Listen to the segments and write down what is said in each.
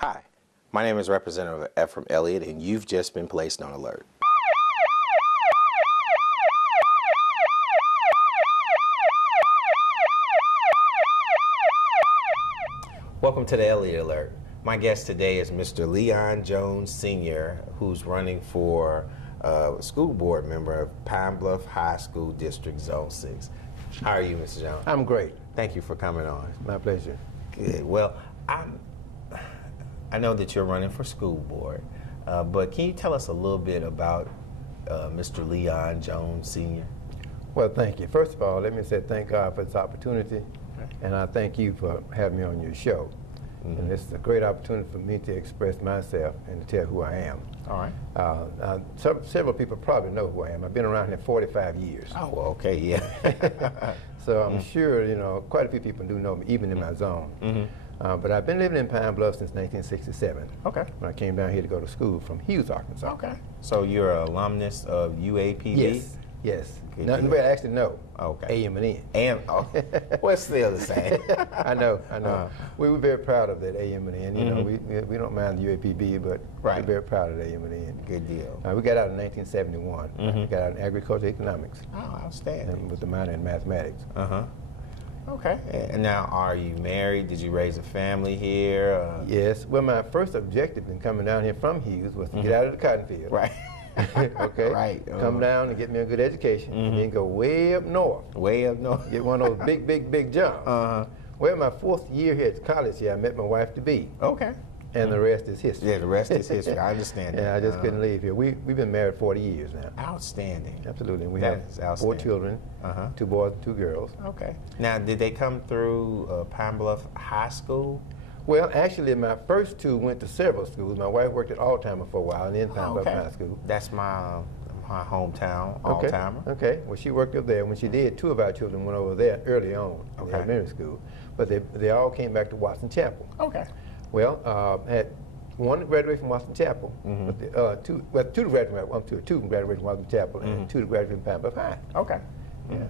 Hi, my name is Representative F from Elliott, and you've just been placed on alert. Welcome to the Elliott Alert. My guest today is Mr. Leon Jones Sr., who's running for school board member of Pine Bluff High School District Zone 6. How are you, Mr. Jones? I'm great. Thank you for coming on. My pleasure. Good. Well, I know that you're running for school board, but can you tell us a little bit about Mr. Leon Jones Sr.? Well, thank you. First of all, let me say thank God for this opportunity, and I thank you for having me on your show. Mm-hmm. And this is a great opportunity for me to express myself and to tell who I am. All right. Several people probably know who I am. I've been around here 45 years. Oh, well, okay, yeah. So I'm sure, you know, quite a few people do know me, even in my zone. Mm-hmm. But I've been living in Pine Bluff since 1967. Okay. When I came down here to go to school from Hughes, Arkansas. Okay. So you're an alumnus of UAPB? Yes. Yes. Good But actually, no. Okay. AM and N. Well, it's still the same. I know. We were very proud of that AM and N. You know, we don't mind the UAPB, but we're very proud of the AM and N. Good deal. We got out in 1971. We got out in agriculture economics. Oh, outstanding. And with the minor in mathematics. Okay. And now, are you married? Did you raise a family here? Yes. Well, my first objective in coming down here from Hughes was to get out of the cotton field. Right. Okay. Right. Come down and get me a good education, and then go way up north. Way up north. Get one of those big jumps. Well, my fourth year here at college I met my wife to be. Okay. And the rest is history. Yeah, the rest is history. I understand that. Yeah, I just couldn't leave here. We've been married 40 years now. Outstanding. Absolutely. And we That have is 4 outstanding. children, 2 boys and 2 girls. Okay. Now, did they come through Pine Bluff High School? Well, actually, my first 2 went to several schools. My wife worked at Altimer for a while, and then Pine Bluff High School. That's my hometown, Altimer. Okay. Well, she worked up there. When she did, 2 of our children went over there early on in elementary school. But they all came back to Watson Chapel. Okay. Well, had 1 graduated from Watson Chapel, but 2 graduated from Watson Chapel, and 2 graduated from Pine Bluff High. Okay. Yeah.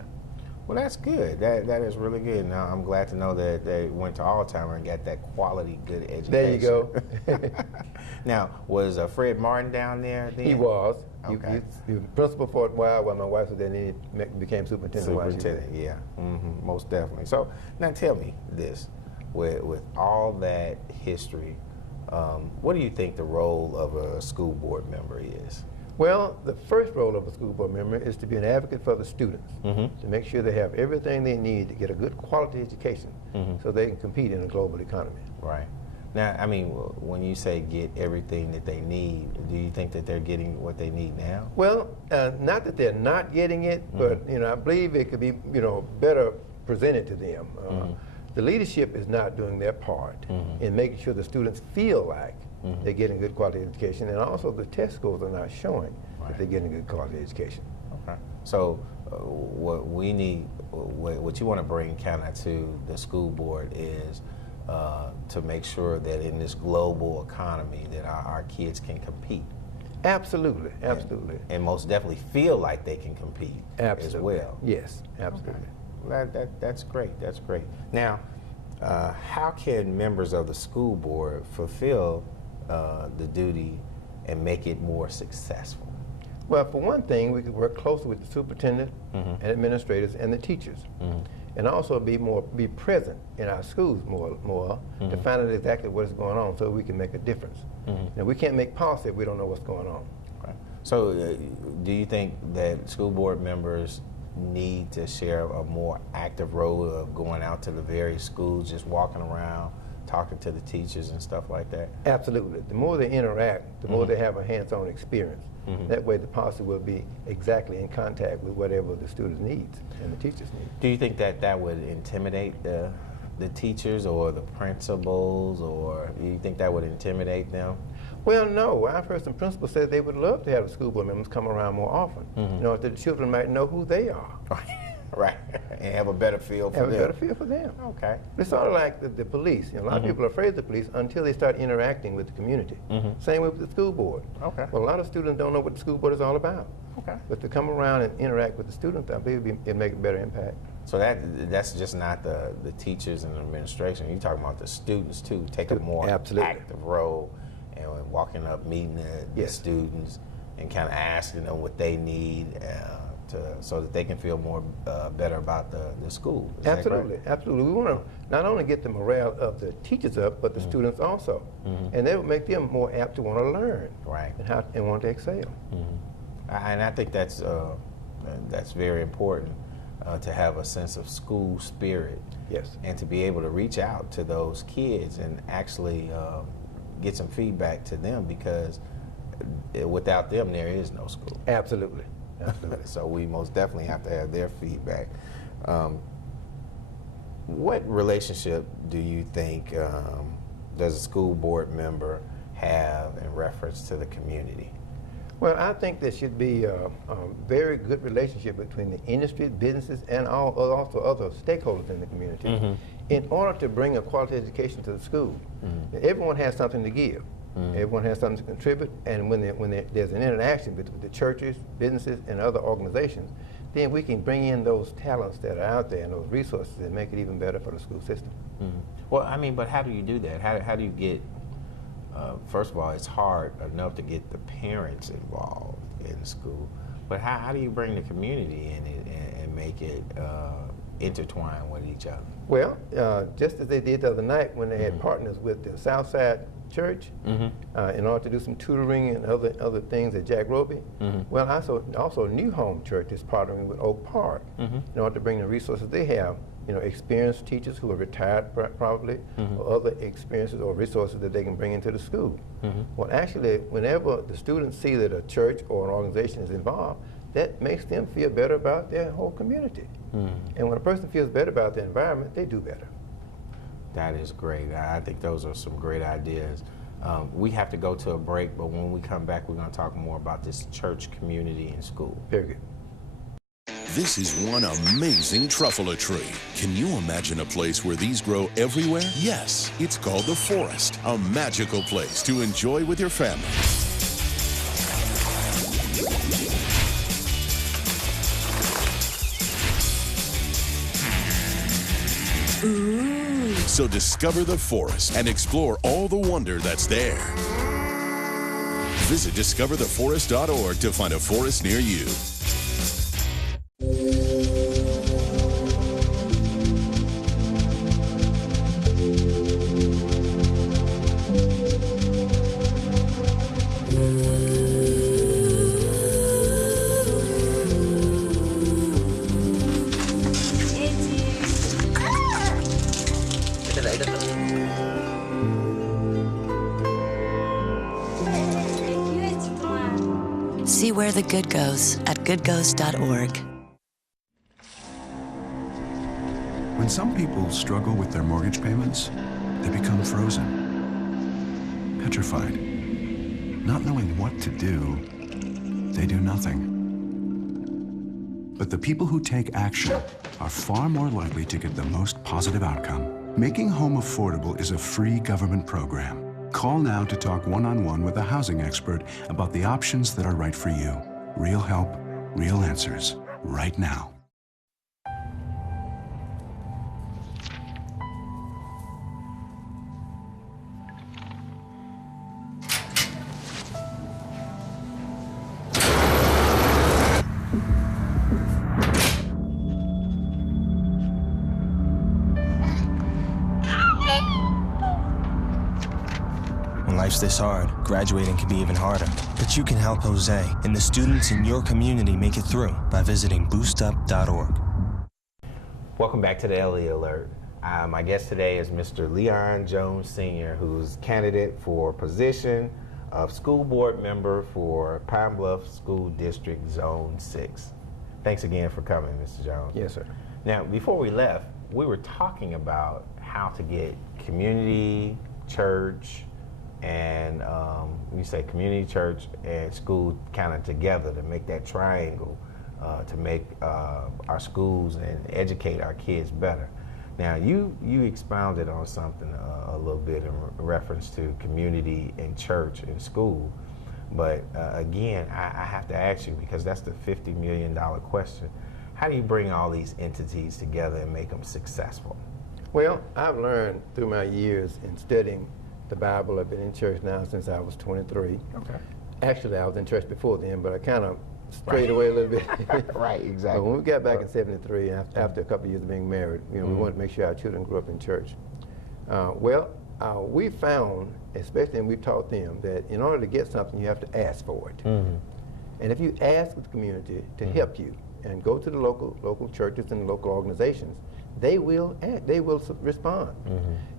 Well, that's good. That is really good. Now, I'm glad to know that they went to Altimer and got that quality, good education. There you go. Now, was Fred Martin down there then? He was. Okay. He was principal for a while my wife was there, and then he became superintendent. Superintendent, yeah. Most definitely. So, now tell me this. With all that history, what do you think the role of a school board member is? Well, the first role of a school board member is to be an advocate for the students, to make sure they have everything they need to get a good quality education so they can compete in a global economy. Right. Now, I mean, when you say get everything that they need, do you think that they're getting what they need now? Well, not that they're not getting it, but you know, I believe it could be better presented to them. The leadership is not doing their part in making sure the students feel like they're getting good quality education, and also the test scores are not showing that they're getting good quality education. Okay. So what we need, what you want to bring kind of to the school board is to make sure that in this global economy that our kids can compete. Absolutely, absolutely. And most definitely feel like they can compete as well. Yes, absolutely. Okay. That's great. That's great. Now, how can members of the school board fulfill the duty and make it more successful? Well, for one thing, we could work closely with the superintendent and administrators and the teachers, and also be present in our schools more to find out exactly what is going on, so we can make a difference. Now, we can't make policy if we don't know what's going on. Okay. So, do you think that school board members need to share a more active role of going out to the various schools, just walking around, talking to the teachers and stuff like that? Absolutely. The more they interact, the more they have a hands-on experience. That way the policy will be exactly in contact with whatever the students need and the teachers need. Do you think that that would intimidate the teachers or the principals, or do you think that would intimidate them? Well, no. I've heard some principals say they would love to have the school board members come around more often. You know, that the children might know who they are. Right, and have a better feel for them. Have a better feel for them. Okay. It's sort of like the police. You know, a lot of people are afraid of the police until they start interacting with the community. Same way with the school board. Okay. Well, a lot of students don't know what the school board is all about. Okay. But to come around and interact with the students, I believe it'd make a better impact. So that's just not the teachers and the administration. You're talking about the students too. Take a more active role and walking up, meeting the students, and kind of asking them what they need so that they can feel more better about the school. Absolutely, absolutely. We want to not only get the morale of the teachers up, but the students also, and that will make them more apt to want to learn, and want to excel. And I think that's very important. To have a sense of school spirit, and to be able to reach out to those kids and actually get some feedback to them, because without them there is no school. Absolutely, absolutely. So we most definitely have to have their feedback. What relationship do you think does a school board member have in reference to the community? Well, I think there should be a very good relationship between the industry, businesses, and also other stakeholders in the community in order to bring a quality education to the school. Everyone has something to give. Everyone has something to contribute, and when there's an interaction between the churches, businesses, and other organizations, then we can bring in those talents that are out there and those resources and make it even better for the school system. Well, I mean, but how do you do that? How do you get first of all, it's hard enough to get the parents involved in school, but how do you bring the community in it and make it intertwine with each other? Well, just as they did the other night when they had partners with the Southside Church in order to do some tutoring and other things at Jack Roby. Well, also New Home Church is partnering with Oak Park in order to bring the resources they have. You know, experienced teachers who are retired probably, or other experiences or resources that they can bring into the school. Well, actually, whenever the students see that a church or an organization is involved, that makes them feel better about their whole community. And when a person feels better about the environment, they do better. That is great. I think those are some great ideas. We have to go to a break, but when we come back, we're going to talk more about this church community and school. Very good. This is one amazing truffula tree. Can you imagine a place where these grow everywhere? Yes, it's called the forest, a magical place to enjoy with your family. Ooh. So discover the forest and explore all the wonder that's there. Visit discovertheforest.org to find a forest near you. See where the good goes at goodgoes.org. When some people struggle with their mortgage payments, they become frozen, petrified. Not knowing what to do, they do nothing. But the people who take action are far more likely to get the most positive outcome. Making home affordable is a free government program. Call now to talk one-on-one with a housing expert about the options that are right for you. Real help, real answers, right now. Life's this hard, graduating can be even harder. But you can help Jose and the students in your community make it through by visiting boostup.org. Welcome back to the Elliott Alert. My guest today is Mr. Leon Jones Sr., who's candidate for position of school board member for Pine Bluff School District Zone 6. Thanks again for coming, Mr. Jones. Yes, sir. Now, before we left, we were talking about how to get community, church, and we say community, church, and school kind of together to make that triangle to make our schools and educate our kids better. Now, you expounded on something a little bit in reference to community and church and school, but again, I have to ask you, because that's the $50 million question. How do you bring all these entities together and make them successful? Well, I've learned through my years in studying the Bible. I've been in church now since I was 23. Okay. Actually, I was in church before then, but I kind of strayed away a little bit. Right, exactly. But when we got back in '73, after a couple of years of being married, we wanted to make sure our children grew up in church. We found, especially, and we taught them, that in order to get something, you have to ask for it. And if you ask the community to help you and go to the local churches and local organizations, they will act, they will respond.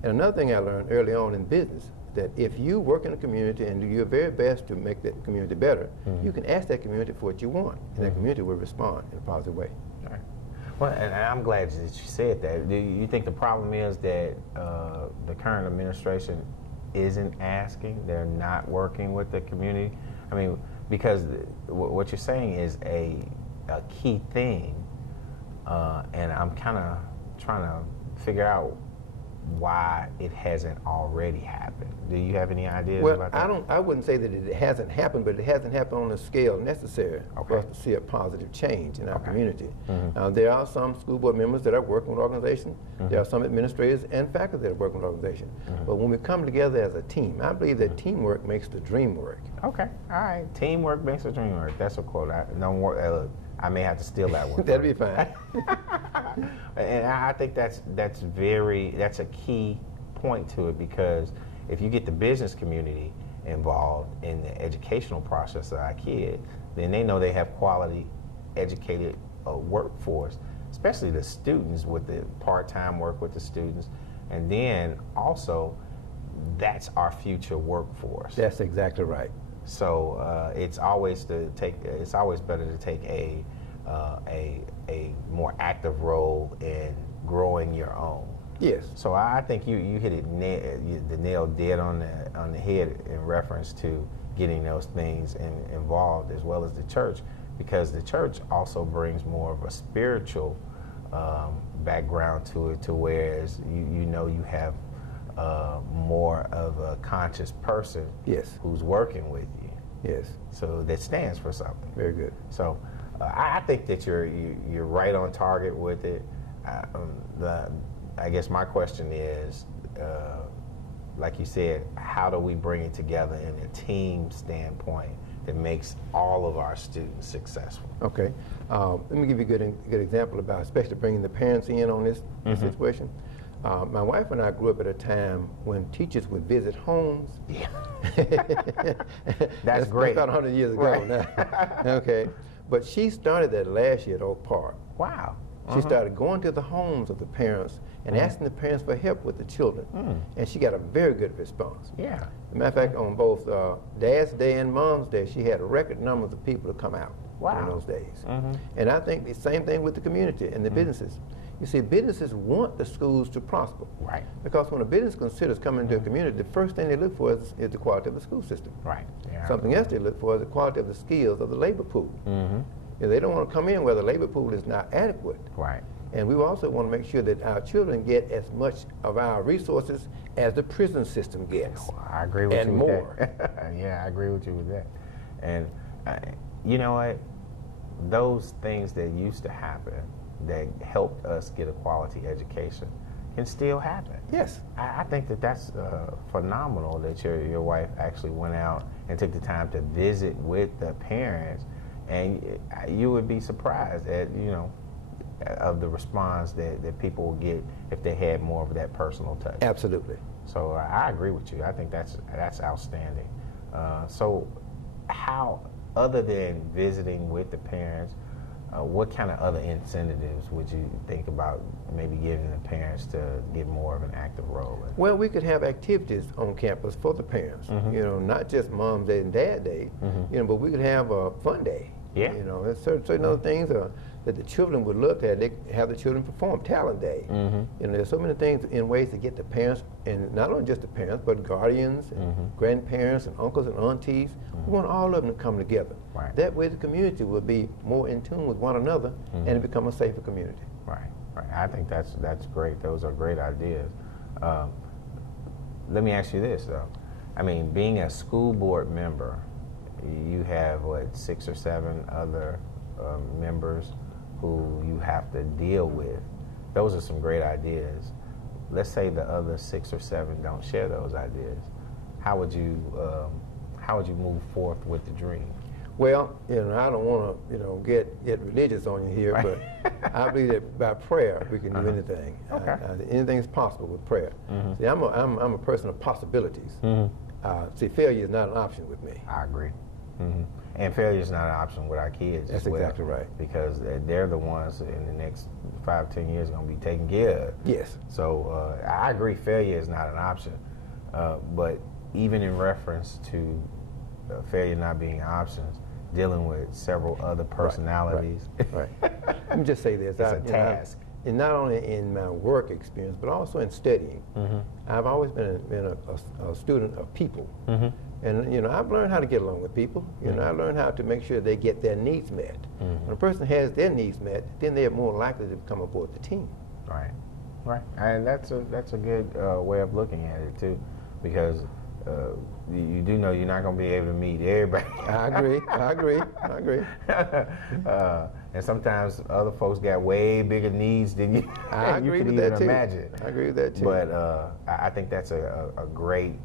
And another thing I learned early on in business, that if you work in a community and do your very best to make that community better, you can ask that community for what you want, and that community will respond in a positive way. All right. Well, and I'm glad that you said that. Do you think the problem is that the current administration isn't asking, they're not working with the community? I mean, because what you're saying is a key thing, and I'm kind of trying to figure out why it hasn't already happened. Do you have any ideas about that? I wouldn't say that it hasn't happened, but it hasn't happened on the scale necessary for us to see a positive change in our community. There are some school board members that are working with organizations. There are some administrators and faculty that are working with organizations. But when we come together as a team, I believe that teamwork makes the dream work. Okay, all right. Teamwork makes the dream work. That's a quote. I may have to steal that one. That'd be fine. And I think that's a key point to it, because if you get the business community involved in the educational process of our kids, then they know they have quality, educated workforce, especially the students with the part-time work with the students, and then also that's our future workforce. That's exactly right. So it's always better to take a more active role in growing your own. Yes. So I think you hit the nail dead on the head in reference to getting those things involved, as well as the church, because the church also brings more of a spiritual background to it, to whereas you have more of a conscious person who's working with you. Yes. So that stands for something. Very good. So I think that you're right on target with it. I guess my question is, like you said, how do we bring it together in a team standpoint that makes all of our students successful? Okay. Let me give you a good example about, especially bringing the parents in on this situation. My wife and I grew up at a time when teachers would visit homes. Yeah. That's great. About 100 years ago now. Okay. But she started that last year at Oak Park. Wow. She started going to the homes of the parents and asking the parents for help with the children. And she got a very good response. Yeah. As a matter of fact, on both Dad's Day and Mom's Day, she had record numbers of people to come out in those days. And I think the same thing with the community and the businesses. You see, businesses want the schools to prosper. Right. Because when a business considers coming into a community, the first thing they look for is the quality of the school system. Right. Yeah. Something else they look for is the quality of the skills of the labor pool. They don't want to come in where the labor pool is not adequate. Right. And we also want to make sure that our children get as much of our resources as the prison system gets. Well, I agree with you with that. Yeah, I agree with you with that. And you know what? Those things that used to happen that helped us get a quality education can still happen. Yes. I think that's phenomenal that your wife actually went out and took the time to visit with the parents, and you would be surprised at, of the response that people will get if they had more of that personal touch. Absolutely. So I agree with you. I think that's outstanding. So how, other than visiting with the parents, what kind of other incentives would you think about maybe giving the parents to get more of an active role in? Well, we could have activities on campus for the parents, not just Mom's Day and Dad Day, but we could have a fun day. Yeah. There's certain other things that the children would look at. They have the children perform talent day. There's so many things in ways to get the parents, and not only just the parents, but guardians and grandparents and uncles and aunties. We want all of them to come together. Right. That way the community will be more in tune with one another and it become a safer community. Right. Right. I think that's great. Those are great ideas. Let me ask you this though. I mean, being a school board member, you have, 6 or 7 other members who you have to deal with. Those are some great ideas. Let's say the other 6 or 7 don't share those ideas. How would you move forth with the dream? Well, I don't want to, get religious on you here, Right. but I believe that by prayer we can do anything. Okay. Anything's possible with prayer. See, I'm a person of possibilities. See, failure is not an option with me. I agree. And failure is not an option with our kids. That's as well, exactly right. Because they're the ones in the next 5, 10 years going to be taken care of. Yes. So I agree, failure is not an option. But even in reference to failure not being options, dealing with several other personalities. Right. Let me just say this. It's a task. And not only in my work experience, but also in studying. I've always been a student of people. And I've learned how to get along with people. I learned how to make sure they get their needs met. When a person has their needs met, then they're more likely to come aboard the team. Right. And that's a good way of looking at it too, because you do know you're not going to be able to meet everybody. I agree. And sometimes other folks got way bigger needs than you, I agree you can with even that too. imagine. I agree with that too. But I think that's a great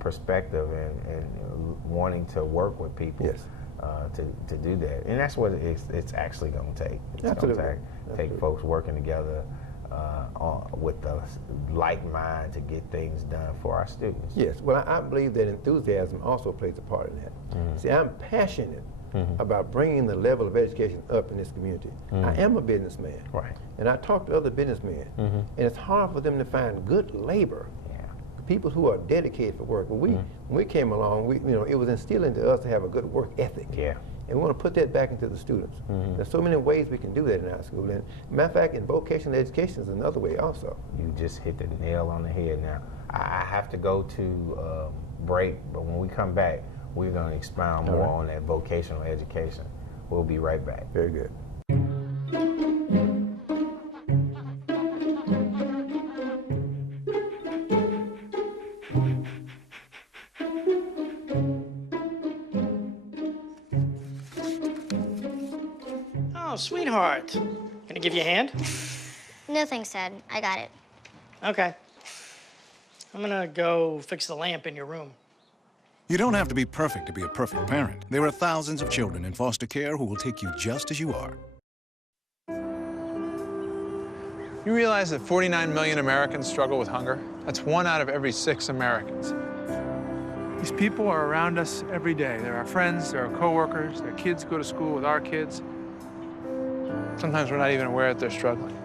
perspective and wanting to work with people. Yes. To do that, and that's what it's actually going to take. It's going to take folks working together with the like mind to get things done for our students. Yes, well, I believe that enthusiasm also plays a part in that. See, I'm passionate about bringing the level of education up in this community. I am a businessman, Right. and I talk to other businessmen, and it's hard for them to find good labor. People who are dedicated for work. Well, when we came along, it was instilled into us to have a good work ethic. Yeah. And we want to put that back into the students. There's so many ways we can do that in our school. And matter of fact, in vocational education is another way also. You just hit the nail on the head now. I have to go to break, but when we come back, we're going to expound more on that vocational education. We'll be right back. Very good. Oh, sweetheart. Gonna give you a hand? No thanks, Dad. I got it. Okay. I'm gonna go fix the lamp in your room. You don't have to be perfect to be a perfect parent. There are thousands of children in foster care who will take you just as you are. You realize that 49 million Americans struggle with hunger? That's 1 out of every 6 Americans. These people are around us every day. They're our friends, they're our coworkers, their kids go to school with our kids. Sometimes we're not even aware that they're struggling.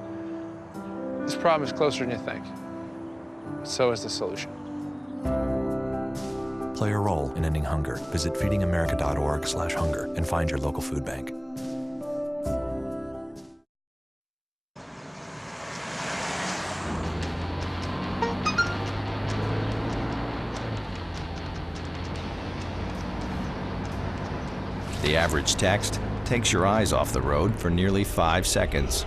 This problem is closer than you think. So is the solution. Play a role in ending hunger. Visit feedingamerica.org/hunger and find your local food bank. The average text takes your eyes off the road for nearly 5 seconds.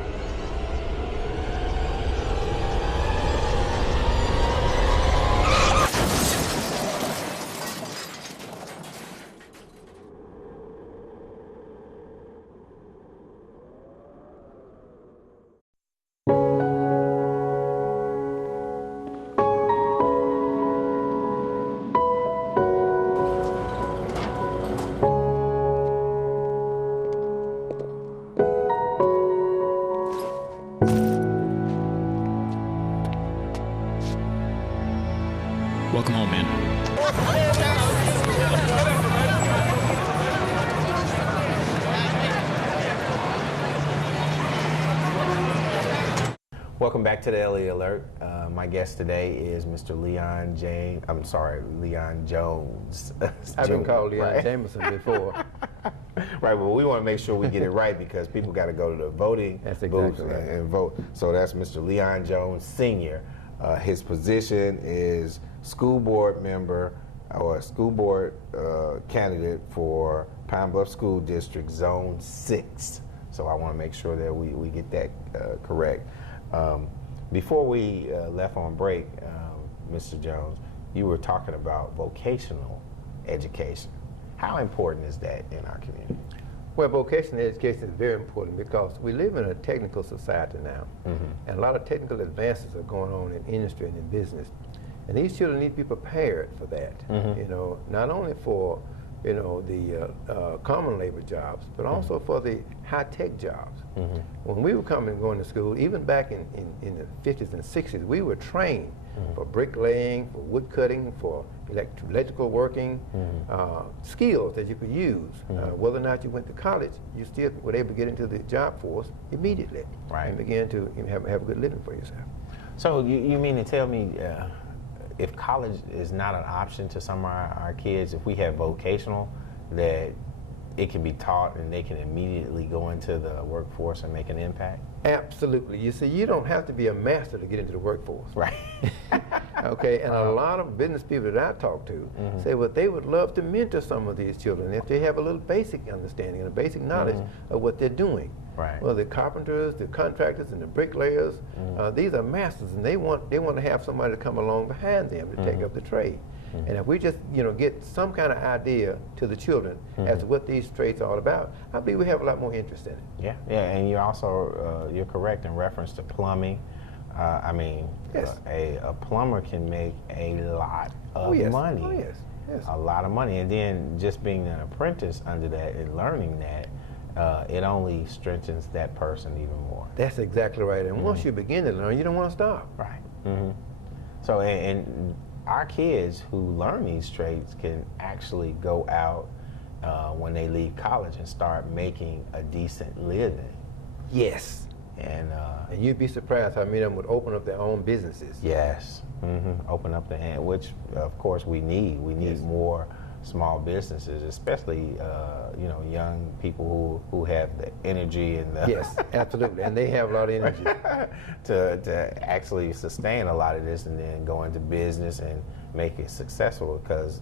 Welcome home, man. Welcome back to the Elliott Alert. My guest today is Mr. Leon Jones. I've been called Leon Jameson before. Right, but we want to make sure we get it right because people got to go to the voting booths and vote. So that's Mr. Leon Jones Sr. His position is school board member or school board candidate for Pine Bluff School District Zone 6. So I want to make sure that we get that correct. Before we left on break, Mr. Jones, you were talking about vocational education. How important is that in our community? Well, vocational education is very important because we live in a technical society now, and a lot of technical advances are going on in industry and in business. And these children need to be prepared for that, you know, not only for, you know, the common labor jobs, but also for the high-tech jobs. When we were going to school, even back in the 50s and 60s, we were trained for bricklaying, for wood cutting, for electrical working, skills that you could use. Whether or not you went to college, you still were able to get into the job force immediately and begin to have a good living for yourself. So you mean to tell me if college is not an option to some of our kids, if we have vocational, that it can be taught and they can immediately go into the workforce and make an impact? Absolutely. You see, you don't have to be a master to get into the workforce. Right. Okay, and a lot of business people that I talk to say, well, they would love to mentor some of these children if they have a little basic understanding and a basic knowledge of what they're doing. Right. Well, the carpenters, the contractors, and the bricklayers, these are masters, and they want to have somebody to come along behind them to take up the trade. And if we just, you know, get some kind of idea to the children as to what these trades are all about, I believe we have a lot more interest in it. Yeah, yeah, and you're also you're correct in reference to plumbing. I mean, a plumber can make a lot of money. Oh, yes. A lot of money, and then just being an apprentice under that and learning that, it only strengthens that person even more. That's exactly right. And once you begin to learn, you don't want to stop. Right. So, and our kids who learn these trades can actually go out when they leave college and start making a decent living. Yes. And you'd be surprised how many of them would open up their own businesses. Yes. Open up the hand, which of course we need. We need more small businesses, especially you know, young people who have the energy and the yes, absolutely, and they have a lot of energy to actually sustain a lot of this and then go into business and make it successful, because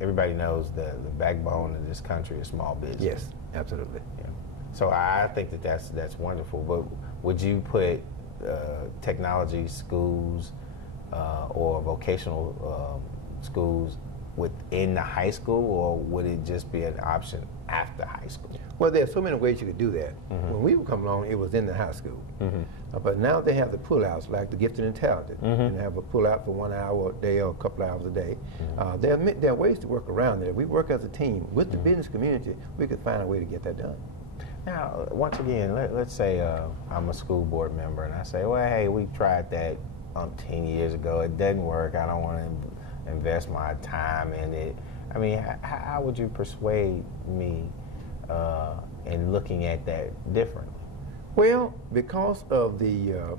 everybody knows the backbone of this country is small business. Yes, absolutely. Yeah. So I think that's wonderful. But would you put technology schools or vocational schools within the high school, or would it just be an option after high school? Well, there's so many ways you could do that. When we were coming along, it was in the high school. But now they have the pull-outs, like the gifted and talented. And have a pull-out for 1 hour a day or a couple hours a day. There are ways to work around that. If we work as a team with the business community, we could find a way to get that done. Now, once again, let's say I'm a school board member, and I say, well, hey, we tried that 10 years ago. It doesn't work. I don't want to invest my time in it. I mean, how would you persuade me in looking at that differently? Well, because of the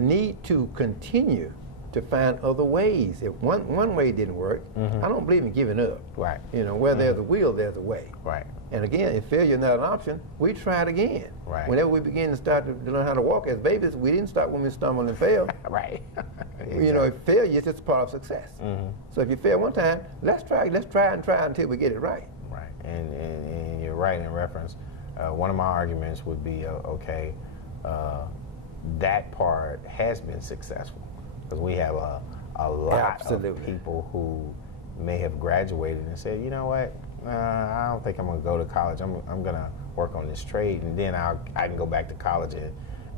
need to continue to find other ways. If one way didn't work, I don't believe in giving up. Right. You know, where there's a will, there's a way. Right. And again, if failure is not an option, we try it again. Right. Whenever we begin to start to learn how to walk as babies, we didn't start when we stumbled and failed. Right. You know, failure is just part of success. So if you fail one time, let's try and try until we get it right. Right. And you're right in reference. One of my arguments would be, okay, that part has been successful, because we have a lot of people who may have graduated and said, you know what, I don't think I'm going to go to college. I'm going to work on this trade, and then I can go back to college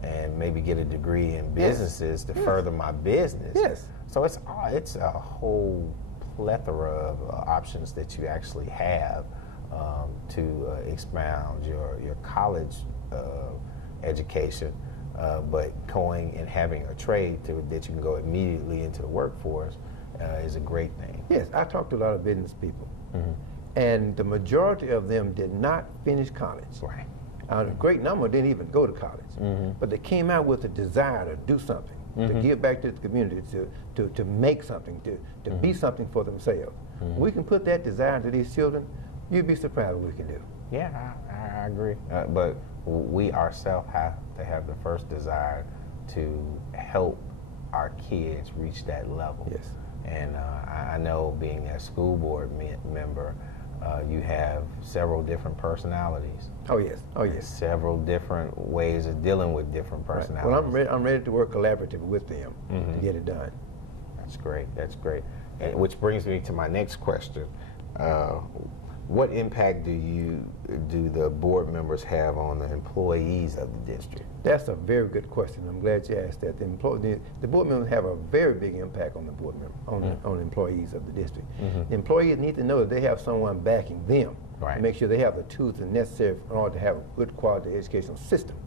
and maybe get a degree in businesses to further my business. Yes. So it's a whole plethora of options that you actually have to expound your college education, but going and having a trade that you can go immediately into the workforce is a great thing. Yes, I talked to a lot of business people, and the majority of them did not finish college. Right. A great number didn't even go to college, but they came out with a desire to do something, to give back to the community, to make something, to be something for themselves. We can put that desire into these children, you'd be surprised what we can do. Yeah, I agree. But we ourselves have to have the first desire to help our kids reach that level. Yes. And I know, being a school board member, you have several different personalities. Oh yes, oh yes. Several different ways of dealing with different personalities. Right. Well, I'm ready to work collaboratively with them to get it done. That's great, that's great. And which brings me to my next question. What impact do the board members have on the employees of the district? That's a very good question. I'm glad you asked that. The board members have a very big impact on the board member, on the employees of the district. The employees need to know that they have someone backing them to make sure they have the tools necessary in order to have a good quality educational system.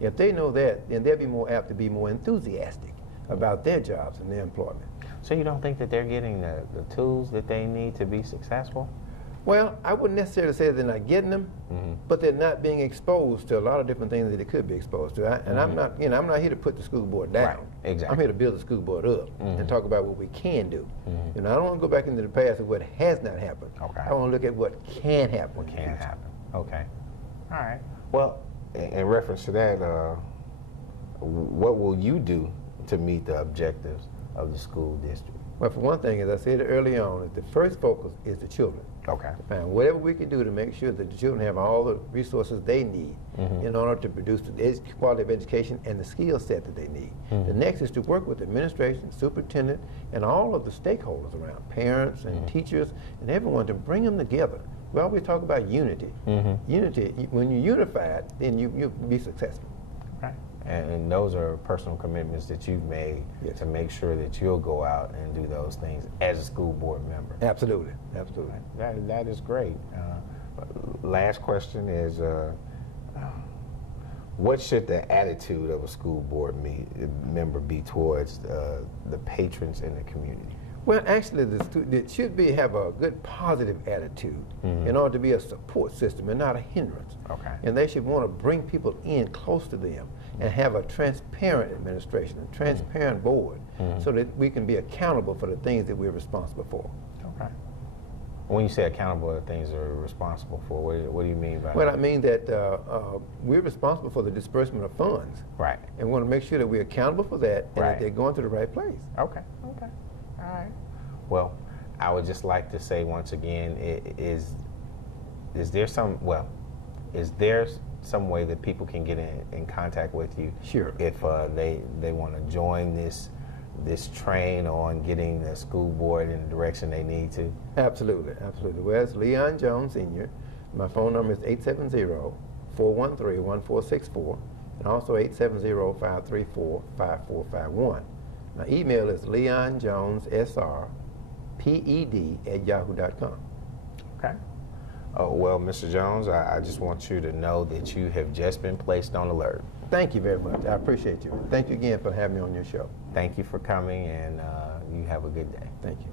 If they know that, then they'll be more apt to be more enthusiastic about their jobs and their employment. So you don't think that they're getting the tools that they need to be successful? Well, I wouldn't necessarily say they're not getting them, but they're not being exposed to a lot of different things that they could be exposed to. I'm not here to put the school board down. Right, exactly. I'm here to build the school board up and talk about what we can do. I don't want to go back into the past of what has not happened. Okay. I want to look at what can happen. What can happen. Okay. All right. Well, in reference to that, what will you do to meet the objectives of the school district? Well, for one thing, as I said early on, the first focus is the children. Okay. To find whatever we can do to make sure that the children have all the resources they need in order to produce the quality of education and the skill set that they need. The next is to work with the administration, superintendent, and all of the stakeholders around, parents and teachers and everyone, to bring them together. We always talk about unity. Unity, when you're unified, then you'll be successful. Right. And those are personal commitments that you've made to make sure that you'll go out and do those things as a school board member. Absolutely, absolutely. That is great. Last question is, what should the attitude of a school board member be towards the patrons in the community? Well, actually, it should have a good positive attitude in order to be a support system and not a hindrance. Okay. And they should want to bring people in close to them and have a transparent administration, a transparent board, so that we can be accountable for the things that we're responsible for. Okay. When you say accountable for the things we're responsible for, what do you mean by that? Well, I mean that we're responsible for the disbursement of funds. Right. And we want to make sure that we're accountable for that and that they're going to the right place. Okay. Okay. All right. Well, I would just like to say once again, is there some way that people can get in contact with you? Sure. If they want to join this train on getting the school board in the direction they need to? Absolutely, absolutely. Well, it's Leon Jones Sr. My phone number is 870-413-1464, and also 870-534-5451. My email is leonjonessrped@yahoo.com. Okay. Well, Mr. Jones, I just want you to know that you have just been placed on alert. Thank you very much. I appreciate you. Thank you again for having me on your show. Thank you for coming, and you have a good day. Thank you.